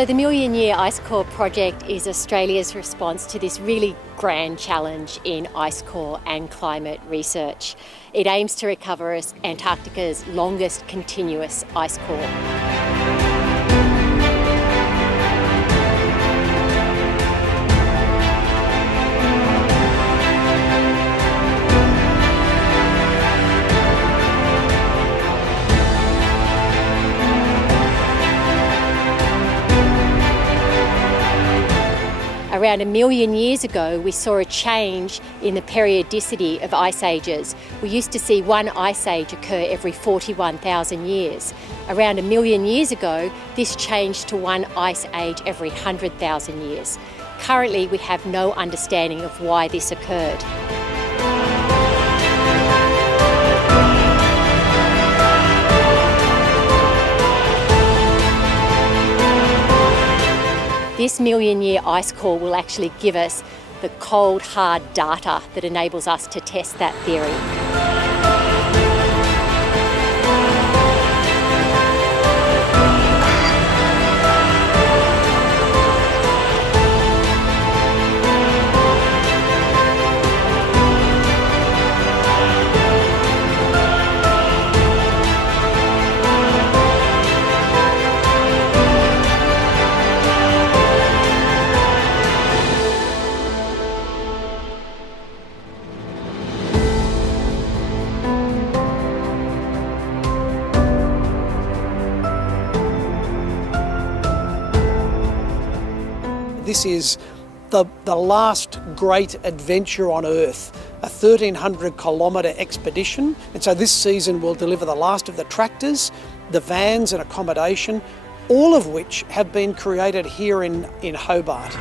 So the Million Year Ice Core project is Australia's response to this really grand challenge in ice core and climate research. It aims to recover Antarctica's longest continuous ice core. Around 1 million years ago, we saw a change in the periodicity of ice ages. We used to see one ice age occur every 41,000 years. Around 1 million years ago, this changed to one ice age every 100,000 years. Currently, we have no understanding of why this occurred. This million-year ice core will actually give us the cold, hard data that enables us to test that theory. This is the last great adventure on Earth, a 1,300 kilometre expedition. And so this season will deliver the last of the tractors, the vans and accommodation, all of which have been created here in Hobart.